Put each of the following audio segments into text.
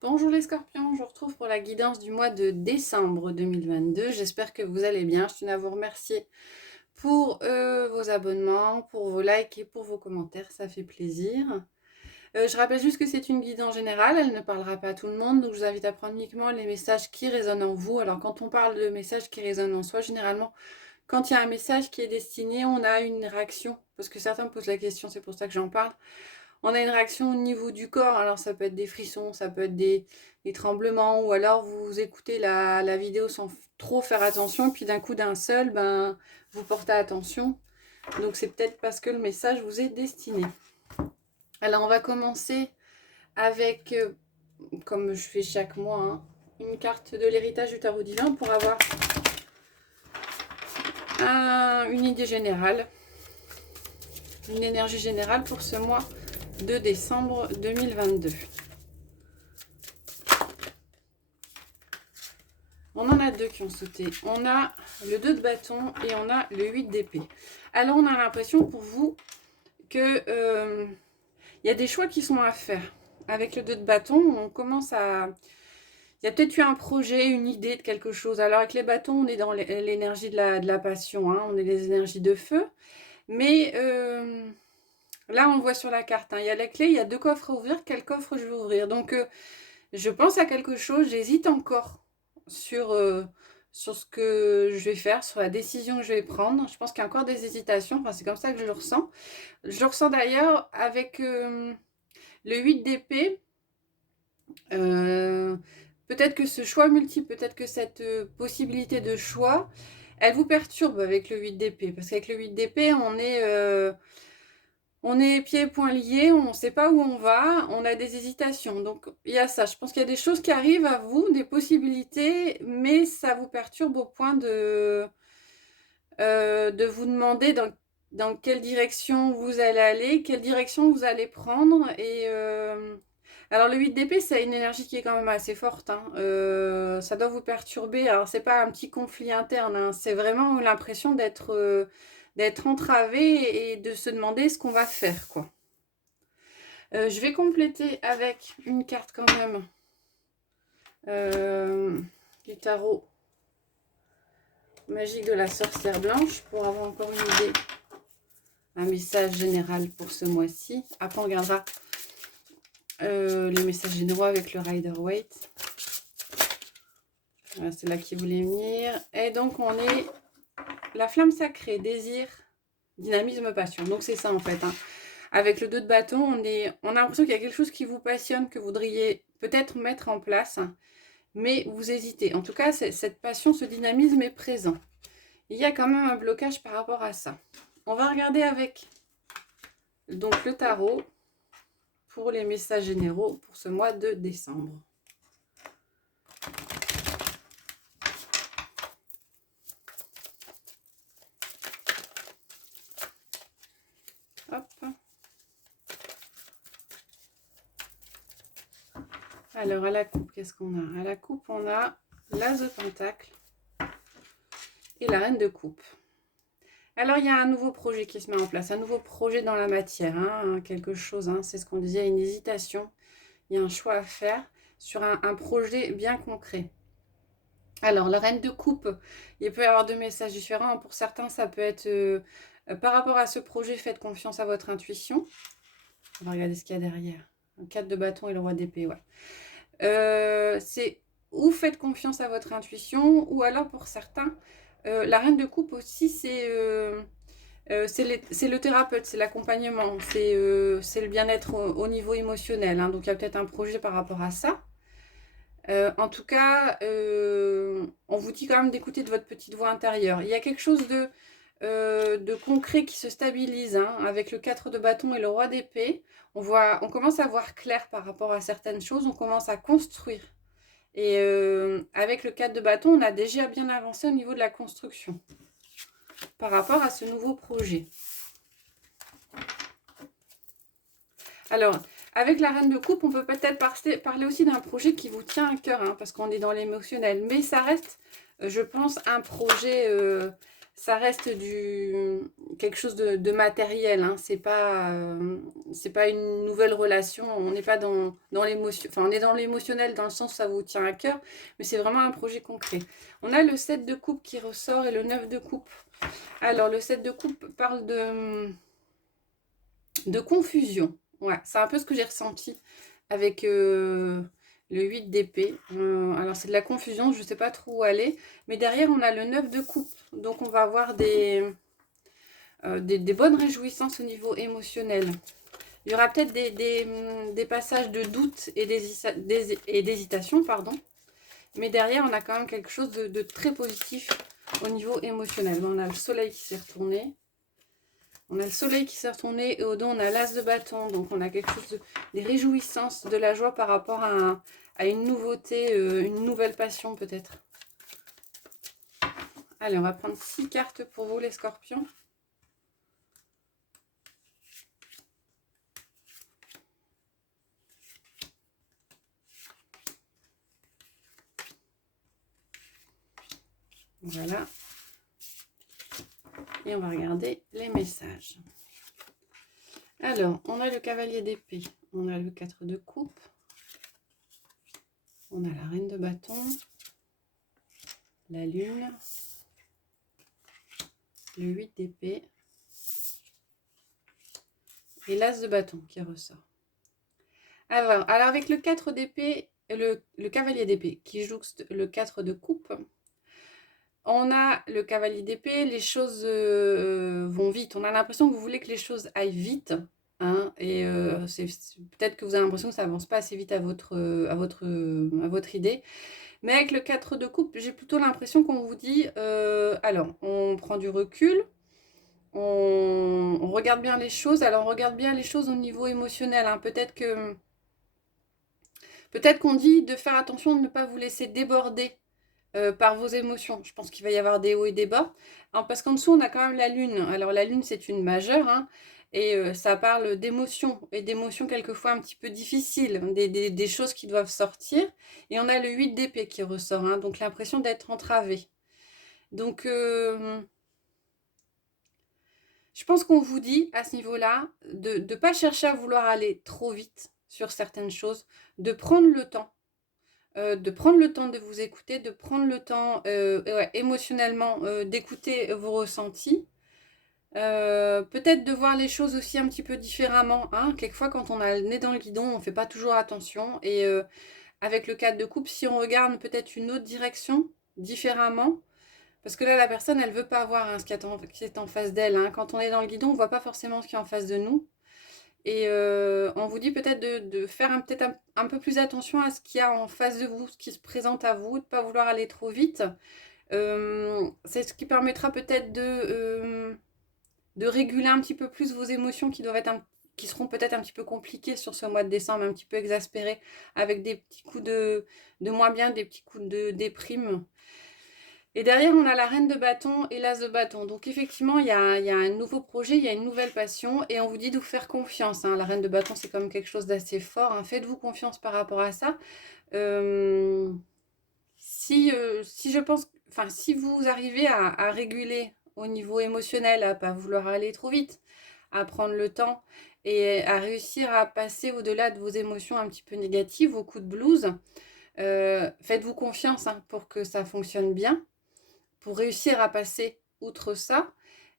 Bonjour les scorpions, je vous retrouve pour la guidance du mois de décembre 2022. J'espère que vous allez bien. Je tiens à vous remercier pour vos abonnements, pour vos likes et pour vos commentaires, ça fait plaisir. Je rappelle juste que c'est une guidance générale, elle ne parlera pas à tout le monde, donc je vous invite à prendre uniquement les messages qui résonnent en vous. Alors quand on parle de messages qui résonnent en soi, généralement, quand il y a un message qui est destiné, on a une réaction, parce que certains me posent la question, c'est pour ça que j'en parle. On a une réaction au niveau du corps, alors ça peut être des frissons, ça peut être des tremblements, ou alors vous écoutez la vidéo sans trop faire attention, puis d'un coup d'un seul, vous portez attention. Donc c'est peut-être parce que le message vous est destiné. Alors on va commencer avec, comme je fais chaque mois, une carte de l'héritage du tarot divin pour avoir une idée générale, une énergie générale pour ce mois de décembre 2022. On en a deux qui ont sauté. On a le 2 de bâton et on a le 8 d'épée. Alors on a l'impression pour vous que y a des choix qui sont à faire. Avec le 2 de bâton, on commence à... Il y a peut-être eu un projet, une idée de quelque chose. Alors avec les bâtons, on est dans l'énergie de la passion. On est les énergies de feu. Mais là, on voit sur la carte. Il y a la clé, il y a deux coffres à ouvrir. Quel coffre je vais ouvrir? Donc je pense à quelque chose. J'hésite encore sur ce que je vais faire, sur la décision que je vais prendre. Je pense qu'il y a encore des hésitations. Enfin, c'est comme ça que je le ressens. Je le ressens d'ailleurs avec le 8 d'épée. Peut-être que ce choix multiple, peut-être que cette possibilité de choix, elle vous perturbe avec le 8 d'épée. Parce qu'avec le 8 d'épée, on est pieds et poings liés, on ne sait pas où on va, on a des hésitations. Donc il y a ça. Je pense qu'il y a des choses qui arrivent à vous, des possibilités, mais ça vous perturbe au point de vous demander dans quelle direction vous allez aller, quelle direction vous allez prendre. Et alors le 8 d'épée, c'est une énergie qui est quand même assez forte. Ça doit vous perturber. Alors c'est pas un petit conflit interne, c'est vraiment l'impression d'être entravé et de se demander ce qu'on va faire, quoi. Je vais compléter avec une carte quand même du tarot magique de la sorcière blanche pour avoir encore une idée, un message général pour ce mois-ci. Après on regardera les messages généraux avec le Rider-Waite. Voilà, c'est là qui voulait venir. Et donc on est la flamme sacrée, désir, dynamisme, passion. Donc c'est ça en fait. Avec le 2 de bâton, on a l'impression qu'il y a quelque chose qui vous passionne, que vous voudriez peut-être mettre en place, mais vous hésitez. En tout cas, cette passion, ce dynamisme est présent. Il y a quand même un blocage par rapport à ça. On va regarder avec donc le tarot pour les messages généraux pour ce mois de décembre. Hop. Alors, à la coupe, qu'est-ce qu'on a? À la coupe, on a l'As de Pentacle et la Reine de Coupe. Alors, il y a un nouveau projet qui se met en place, un nouveau projet dans la matière, quelque chose, c'est ce qu'on disait, une hésitation. Il y a un choix à faire sur un projet bien concret. Alors, la Reine de Coupe, il peut y avoir deux messages différents. Pour certains, ça peut être par rapport à ce projet, faites confiance à votre intuition. On va regarder ce qu'il y a derrière. Un 4 de bâton et le roi d'épée, ouais. C'est ou faites confiance à votre intuition, ou alors pour certains, la Reine de Coupe aussi, c'est le thérapeute, c'est l'accompagnement, c'est le bien-être au niveau émotionnel. Donc, il y a peut-être un projet par rapport à ça. En tout cas, on vous dit quand même d'écouter de votre petite voix intérieure. Il y a quelque chose de concret qui se stabilise avec le 4 de bâton et le roi d'épée. On commence à voir clair par rapport à certaines choses, on commence à construire. Et avec le 4 de bâton, on a déjà bien avancé au niveau de la construction par rapport à ce nouveau projet. Alors, avec la Reine de Coupe, on peut peut-être parler aussi d'un projet qui vous tient à cœur, parce qu'on est dans l'émotionnel. Mais ça reste, je pense, un projet... ça reste quelque chose de matériel, hein. C'est pas une nouvelle relation. On n'est pas dans l'émotion, enfin on est dans l'émotionnel dans le sens où ça vous tient à cœur, mais c'est vraiment un projet concret. On a le 7 de coupe qui ressort et le 9 de coupe. Alors le 7 de coupe parle de confusion. Ouais, c'est un peu ce que j'ai ressenti avec le 8 d'épée. Alors c'est de la confusion, je ne sais pas trop où aller. Mais derrière, on a le 9 de coupe. Donc on va avoir des bonnes réjouissances au niveau émotionnel. Il y aura peut-être des passages de doute et d'hésitation, pardon. Mais derrière, on a quand même quelque chose de très positif au niveau émotionnel. On a le soleil qui s'est retourné. On a le soleil qui s'est retourné et au dos, on a l'as de bâton. Donc, on a quelque chose des réjouissances, de la joie par rapport à une nouveauté, une nouvelle passion peut-être. Allez, on va prendre 6 cartes pour vous, les scorpions. Voilà. Et on va regarder les messages. Alors, on a le cavalier d'épée, on a le 4 de coupe, on a la reine de bâton, la lune, le 8 d'épée et l'as de bâton qui ressort. Alors avec le 4 d'épée, le cavalier d'épée qui jouxte le 4 de coupe, on a le cavalier d'épée, les choses vont vite. On a l'impression que vous voulez que les choses aillent vite. Hein, et peut-être que vous avez l'impression que ça avance pas assez vite à votre idée. Mais avec le 4 de coupe, j'ai plutôt l'impression qu'on vous dit, alors, on prend du recul, on regarde bien les choses. Alors, on regarde bien les choses au niveau émotionnel. Hein. Peut-être qu'on dit de faire attention de ne pas vous laisser déborder par vos émotions. Je pense qu'il va y avoir des hauts et des bas. Alors, parce qu'en dessous, on a quand même la lune. Alors, la lune, c'est une majeure, hein, et ça parle d'émotions, et d'émotions quelquefois un petit peu difficiles, des choses qui doivent sortir. Et on a le 8 d'épée qui ressort, hein, donc l'impression d'être entravé. Donc, je pense qu'on vous dit à ce niveau-là de ne pas chercher à vouloir aller trop vite sur certaines choses, de prendre le temps. De prendre le temps de vous écouter, de prendre le temps émotionnellement d'écouter vos ressentis. Peut-être de voir les choses aussi un petit peu différemment. Hein. Quelquefois, quand on a le nez dans le guidon, on ne fait pas toujours attention. Et avec le 4 de coupe, si on regarde peut-être une autre direction différemment, parce que là, la personne, elle ne veut pas voir hein, ce qui est en face d'elle. Hein. Quand on est dans le guidon, on ne voit pas forcément ce qui est en face de nous. Et on vous dit peut-être de faire peut-être un peu plus attention à ce qu'il y a en face de vous, ce qui se présente à vous, de ne pas vouloir aller trop vite. C'est ce qui permettra peut-être de réguler un petit peu plus vos émotions qui seront peut-être un petit peu compliquées sur ce mois de décembre, un petit peu exaspérées, avec des petits coups de moins bien, des petits coups de déprime. Et derrière, on a la reine de bâton et l'as de bâton. Donc effectivement, il y a un nouveau projet, il y a une nouvelle passion et on vous dit de vous faire confiance. Hein. La reine de bâton, c'est comme quelque chose d'assez fort. Hein. Faites-vous confiance par rapport à ça. Si je pense, enfin, si vous arrivez à réguler au niveau émotionnel, à pas vouloir aller trop vite, à prendre le temps et à réussir à passer au-delà de vos émotions un petit peu négatives, vos coups de blues, faites-vous confiance hein, pour que ça fonctionne bien. Pour réussir à passer outre ça.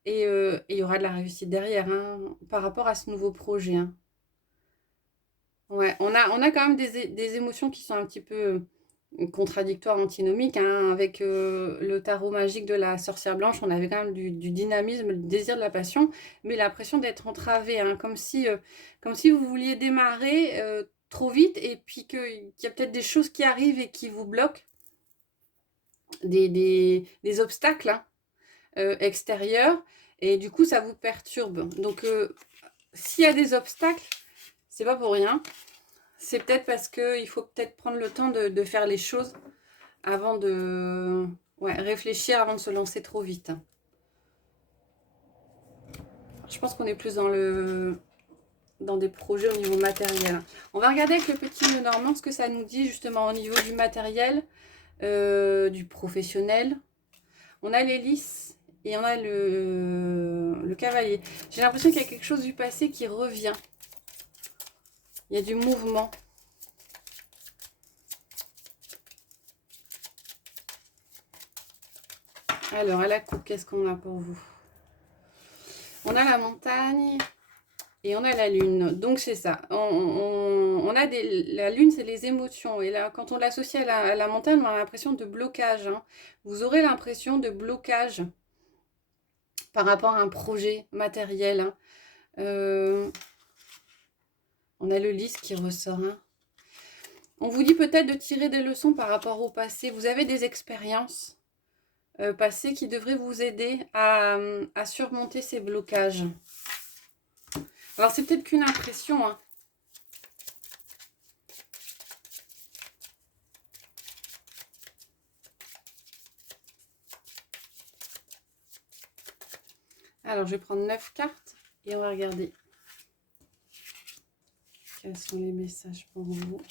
Et il y aura de la réussite derrière hein, par rapport à ce nouveau projet. Hein. Ouais, on a quand même des émotions qui sont un petit peu contradictoires, antinomiques. Hein. Avec le tarot magique de la sorcière blanche, on avait quand même du dynamisme, le désir de la passion, mais l'impression d'être entravé. Hein, comme si vous vouliez démarrer trop vite et puis qu'il y a peut-être des choses qui arrivent et qui vous bloquent. Des obstacles hein, extérieurs et du coup ça vous perturbe. Donc s'il y a des obstacles, c'est pas pour rien. C'est peut-être parce qu'il faut peut-être prendre le temps de faire les choses avant de réfléchir avant de se lancer trop vite. Je pense qu'on est plus dans des projets au niveau matériel. On va regarder avec le petit Lenormand ce que ça nous dit justement au niveau du matériel, du professionnel. On a l'hélice Et on a le cavalier. J'ai l'impression qu'il y a quelque chose du passé qui revient. Il y a du mouvement. Alors, à la coupe, qu'est-ce qu'on a pour vous? On a la montagne et on a la lune. Donc, c'est ça. On a la lune, c'est les émotions. Et là, quand on l'associe à la montagne, on a l'impression de blocage. Hein. Vous aurez l'impression de blocage par rapport à un projet matériel. Hein. On a le lys qui ressort. Hein. On vous dit peut-être de tirer des leçons par rapport au passé. Vous avez des expériences passées qui devraient vous aider à surmonter ces blocages. Alors, c'est peut-être qu'une impression. Hein. Alors, je vais prendre 9 cartes et on va regarder quels sont les messages pour vous.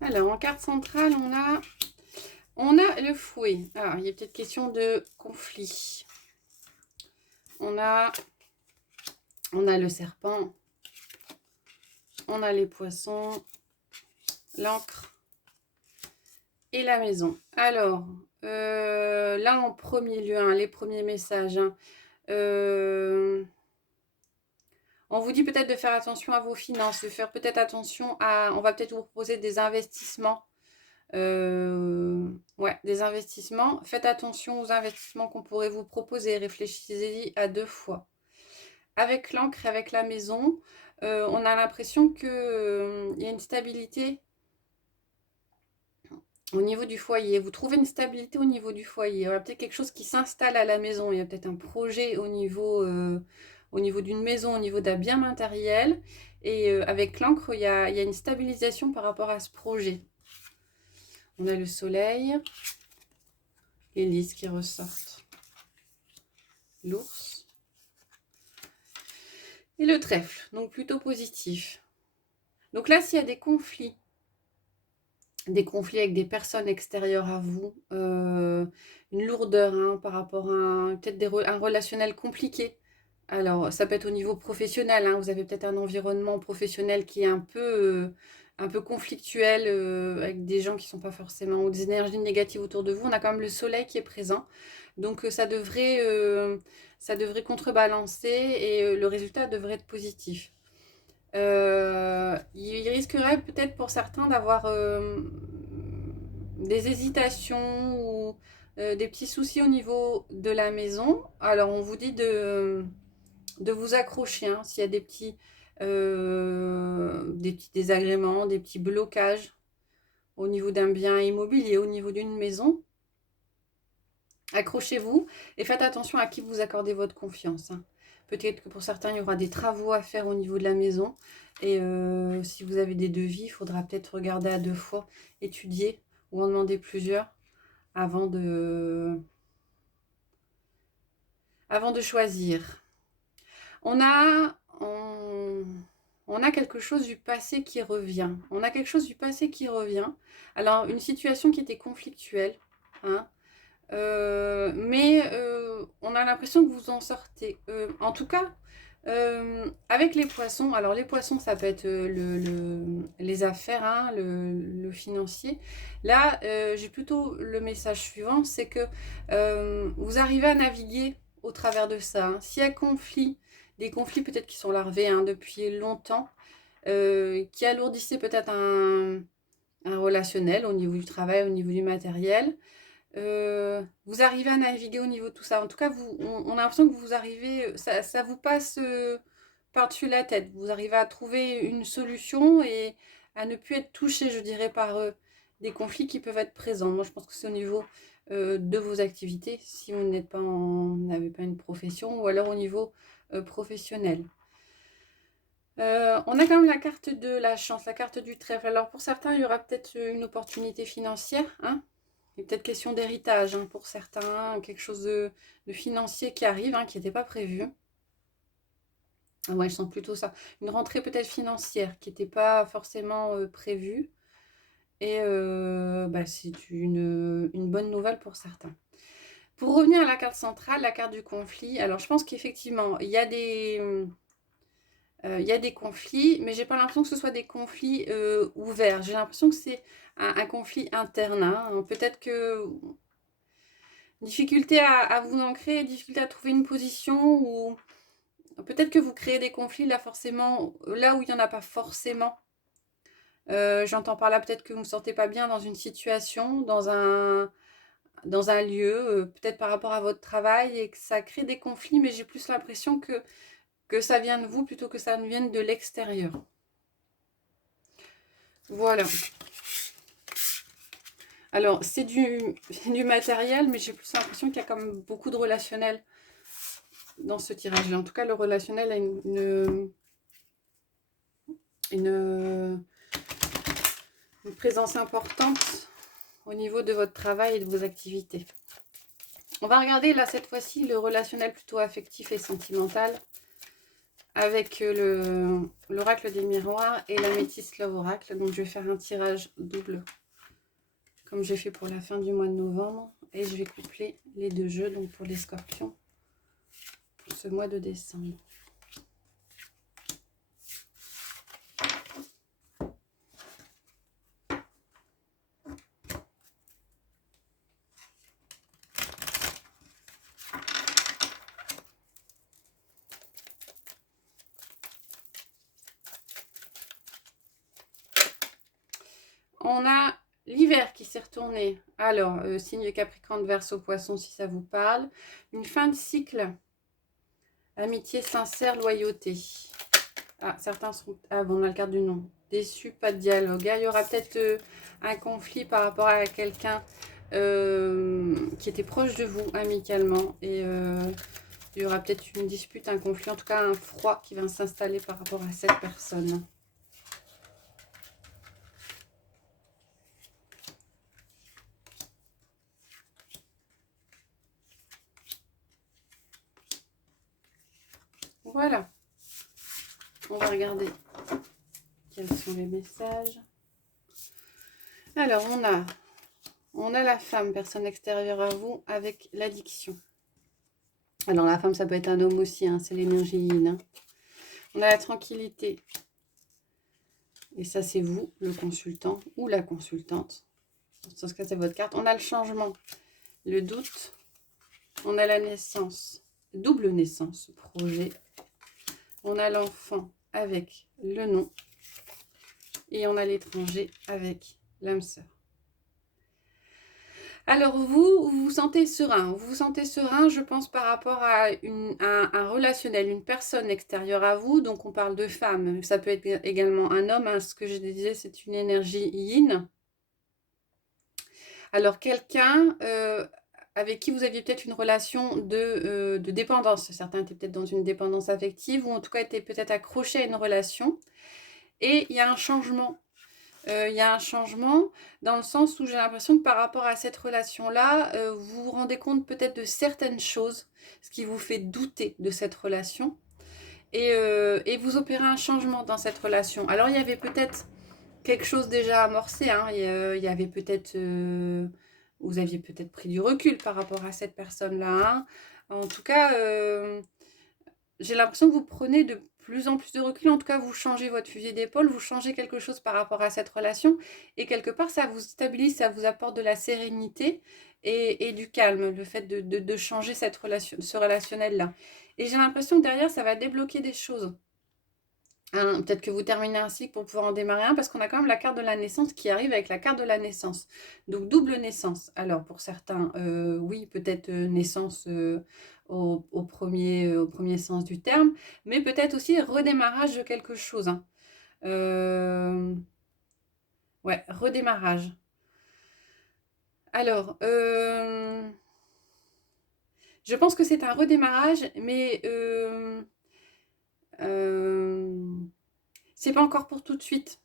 Alors, en carte centrale, on a le fouet. Alors, il y a peut-être question de conflit. On a le serpent. On a les poissons. L'encre. Et la maison. Alors, là, en premier lieu, hein, les premiers messages. Hein, on vous dit peut-être de faire attention à vos finances, de faire peut-être attention à... On va peut-être vous proposer des investissements. Ouais, des investissements. Faites attention aux investissements qu'on pourrait vous proposer. Réfléchissez-y à 2 fois. Avec l'encre et avec la maison, on a l'impression qu'il y a une stabilité au niveau du foyer. Vous trouvez une stabilité au niveau du foyer. Il y aura peut-être quelque chose qui s'installe à la maison. Il y a peut-être un projet au niveau d'une maison, au niveau d'un bien matériel. Et avec l'encre, il y a une stabilisation par rapport à ce projet. On a le soleil, les lys qui ressortent, l'ours et le trèfle, donc plutôt positif. Donc là, s'il y a des conflits avec des personnes extérieures à vous, une lourdeur hein, par rapport à peut-être un relationnel compliqué. Alors, ça peut être au niveau professionnel, hein, vous avez peut-être un environnement professionnel qui est un peu conflictuel, avec des gens qui ne sont pas forcément, ou des énergies négatives autour de vous. On a quand même le soleil qui est présent, donc ça devrait contrebalancer et le résultat devrait être positif. Il risquerait peut-être pour certains d'avoir des hésitations ou des petits soucis au niveau de la maison. Alors on vous dit de vous accrocher hein, s'il y a des petits désagréments, des petits blocages au niveau d'un bien immobilier, au niveau d'une maison. Accrochez-vous et faites attention à qui vous accordez votre confiance. Hein. Peut-être que pour certains, il y aura des travaux à faire au niveau de la maison. Et si vous avez des devis, il faudra peut-être regarder à 2 fois, étudier ou en demander plusieurs avant de choisir. On a quelque chose du passé qui revient. On a quelque chose du passé qui revient. Alors, une situation qui était conflictuelle. Hein, mais on a l'impression que vous en sortez. En tout cas, avec les poissons, alors les poissons, ça peut être les affaires, hein, le financier. Là, j'ai plutôt le message suivant, c'est que vous arrivez à naviguer au travers de ça. Hein. S'il y a des conflits peut-être qui sont larvés hein, depuis longtemps, qui alourdissaient peut-être un relationnel au niveau du travail, au niveau du matériel, vous arrivez à naviguer au niveau de tout ça. En tout cas, on a l'impression que vous arrivez, ça vous passe par-dessus la tête. Vous arrivez à trouver une solution et à ne plus être touché, je dirais, par des conflits qui peuvent être présents. Moi, je pense que c'est au niveau de vos activités, si vous n'avez pas une profession, ou alors au niveau professionnel. On a quand même la carte de la chance, la carte du trèfle. Alors, pour certains, il y aura peut-être une opportunité financière, hein. Il y a peut-être question d'héritage hein, pour certains, quelque chose de financier qui arrive, hein, qui n'était pas prévu. Ouais, je sens plutôt ça. Une rentrée peut-être financière qui n'était pas forcément prévue. Et bah, c'est une bonne nouvelle pour certains. Pour revenir à la carte centrale, la carte du conflit, alors je pense qu'effectivement, il y a des conflits, mais j'ai pas l'impression que ce soit des conflits ouverts. J'ai l'impression que c'est un conflit interne, hein. Peut-être que difficulté à vous ancrer, difficulté à trouver une position, ou peut-être que vous créez des conflits là forcément, là où il n'y en a pas forcément. J'entends par là peut-être que vous ne vous sentez pas bien dans une situation, dans un lieu, peut-être par rapport à votre travail, et que ça crée des conflits, mais j'ai plus l'impression que ça vient de vous plutôt que ça ne vienne de l'extérieur. Voilà. Alors, c'est du matériel, mais j'ai plus l'impression qu'il y a quand même beaucoup de relationnel dans ce tirage-là. En tout cas, le relationnel a une présence importante au niveau de votre travail et de vos activités. On va regarder là cette fois-ci le relationnel plutôt affectif et sentimental avec l'oracle des miroirs et la métisse Love Oracle. Donc je vais faire un tirage double comme j'ai fait pour la fin du mois de novembre, et je vais coupler les deux jeux, donc pour les scorpions pour ce mois de décembre. On a l'hiver qui s'est retourné. Alors, signe Capricorne, Verseau, Poisson, si ça vous parle. Une fin de cycle. Amitié sincère, loyauté. Ah, certains sont... Ah bon, on a le carte du nom. Déçu, pas de dialogue. Il y aura peut-être un conflit par rapport à quelqu'un qui était proche de vous amicalement. Et il y aura peut-être une dispute, un conflit, en tout cas un froid qui va s'installer par rapport à cette personne. Voilà. On va regarder quels sont les messages. Alors, on a la femme, personne extérieure à vous, avec l'addiction. Alors, la femme, ça peut être un homme aussi, hein, c'est l'énergie yin. Hein. On a la tranquillité. Et ça, c'est vous, le consultant ou la consultante. Dans ce cas, c'est votre carte. On a le changement, le doute. On a la naissance, double naissance, projet. On a l'enfant avec le nom. Et on a l'étranger avec l'âme sœur. Alors vous vous sentez serein. Vous vous sentez serein, je pense, par rapport à un relationnel, une personne extérieure à vous. Donc on parle de femme. Ça peut être également un homme. Hein. Ce que je disais, c'est une énergie yin. Alors quelqu'un avec qui vous aviez peut-être une relation de dépendance. Certains étaient peut-être dans une dépendance affective, ou en tout cas étaient peut-être accrochés à une relation. Et il y a un changement. Il y a un changement dans le sens où j'ai l'impression que par rapport à cette relation-là, vous vous rendez compte peut-être de certaines choses, ce qui vous fait douter de cette relation. Et vous opérez un changement dans cette relation. Alors il y avait peut-être quelque chose déjà amorcé, hein. Il y avait peut-être... vous aviez peut-être pris du recul par rapport à cette personne-là. Hein. En tout cas, j'ai l'impression que vous prenez de plus en plus de recul. En tout cas, vous changez votre fusil d'épaule, vous changez quelque chose par rapport à cette relation. Et quelque part, ça vous stabilise, ça vous apporte de la sérénité et du calme, le fait de changer cette relation, ce relationnel-là. Et j'ai l'impression que derrière, ça va débloquer des choses. Hein, peut-être que vous terminez un cycle pour pouvoir en démarrer un, parce qu'on a quand même la carte de la naissance qui arrive avec la carte de la naissance. Donc double naissance. Alors pour certains, oui, peut-être naissance au premier sens du terme, mais peut-être aussi redémarrage de quelque chose. Hein. Ouais, redémarrage. Alors, je pense que c'est un redémarrage, mais c'est pas encore pour tout de suite.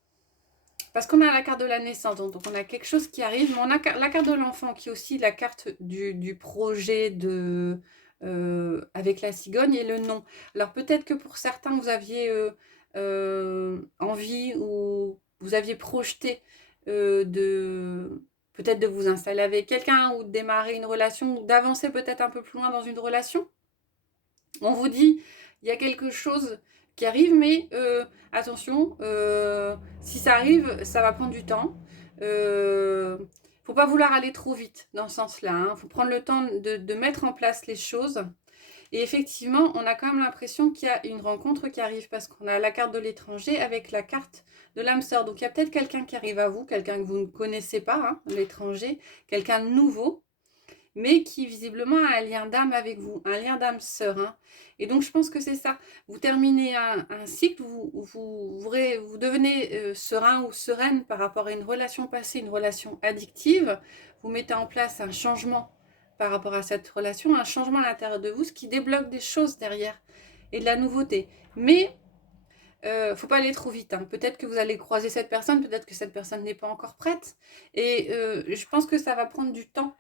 Parce qu'on a la carte de la naissance, donc on a quelque chose qui arrive, mais on a la carte de l'enfant qui est aussi la carte du projet, de avec la cigogne et le non. Alors peut-être que pour certains, vous aviez envie ou vous aviez projeté peut-être de vous installer avec quelqu'un ou de démarrer une relation ou d'avancer peut-être un peu plus loin dans une relation. On vous dit, il y a quelque chose qui arrive, mais attention, si ça arrive, ça va prendre du temps. Faut pas vouloir aller trop vite dans ce sens-là. Hein. Faut prendre le temps de mettre en place les choses. Et effectivement, on a quand même l'impression qu'il y a une rencontre qui arrive parce qu'on a la carte de l'étranger avec la carte de l'âme sœur. Donc il y a peut-être quelqu'un qui arrive à vous, quelqu'un que vous ne connaissez pas, hein, l'étranger, quelqu'un de nouveau, mais qui visiblement a un lien d'âme avec vous, un lien d'âme sœur. Hein. Et donc je pense que c'est ça. Vous terminez un cycle, vous devenez serein ou sereine par rapport à une relation passée, une relation addictive. Vous mettez en place un changement par rapport à cette relation, un changement à l'intérieur de vous, ce qui débloque des choses derrière et de la nouveauté. Mais faut pas aller trop vite. Hein. Peut-être que vous allez croiser cette personne, peut-être que cette personne n'est pas encore prête. Et je pense que ça va prendre du temps.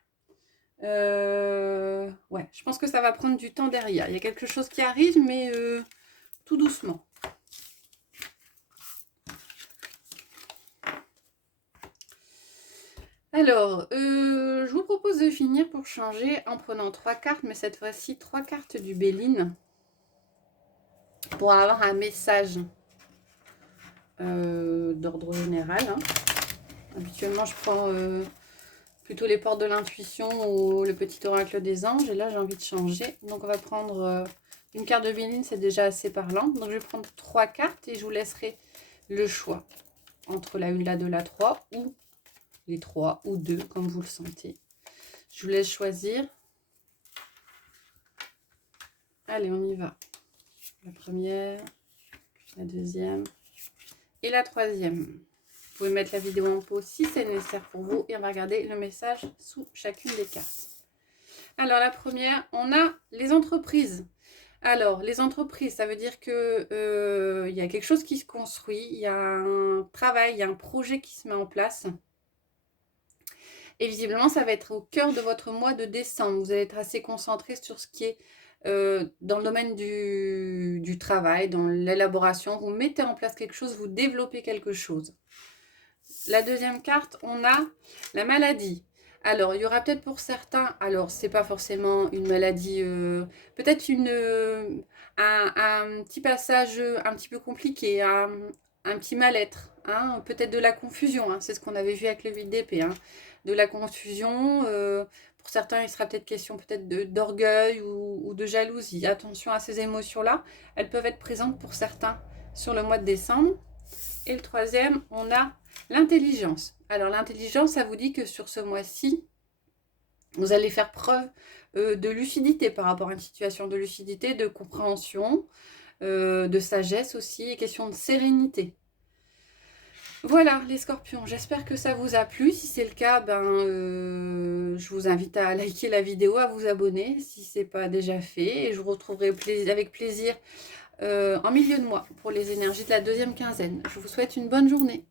Ouais, je pense que ça va prendre du temps derrière. Il y a quelque chose qui arrive, mais tout doucement. Alors, je vous propose de finir pour changer en prenant 3 cartes, mais cette fois-ci 3 cartes du Béline pour avoir un message d'ordre général. Hein. Habituellement, je prends plutôt les portes de l'intuition ou le petit oracle des anges, et là, j'ai envie de changer. Donc, on va prendre une carte de Béline, c'est déjà assez parlant. Donc, je vais prendre 3 cartes et je vous laisserai le choix entre la 1, la 2, la 3 ou les 3 ou 2, comme vous le sentez. Je vous laisse choisir. Allez, on y va. La première, la deuxième et la troisième. Vous pouvez mettre la vidéo en pause si c'est nécessaire pour vous et on va regarder le message sous chacune des cartes. Alors, la première, on a les entreprises. Alors, les entreprises, ça veut dire que y a quelque chose qui se construit, il y a un travail, il y a un projet qui se met en place. Et visiblement, ça va être au cœur de votre mois de décembre. Vous allez être assez concentré sur ce qui est dans le domaine du travail, dans l'élaboration. Vous mettez en place quelque chose, vous développez quelque chose. La deuxième carte, on a la maladie. Alors, il y aura peut-être pour certains, alors c'est pas forcément une maladie, peut-être un petit passage un petit peu compliqué, un petit mal-être, hein, peut-être de la confusion, hein, c'est ce qu'on avait vu avec le 8 d'épée, hein, de la confusion. Pour certains, il sera peut-être question peut-être d'orgueil ou de jalousie. Attention à ces émotions-là, elles peuvent être présentes pour certains sur le mois de décembre. Et le troisième, on a l'intelligence. Alors l'intelligence, ça vous dit que sur ce mois-ci, vous allez faire preuve de lucidité par rapport à une situation, de lucidité, de compréhension, de sagesse aussi, et question de sérénité. Voilà les scorpions, j'espère que ça vous a plu. Si c'est le cas, je vous invite à liker la vidéo, à vous abonner si ce n'est pas déjà fait. Et je vous retrouverai avec plaisir en milieu de mois pour les énergies de la deuxième quinzaine. Je vous souhaite une bonne journée.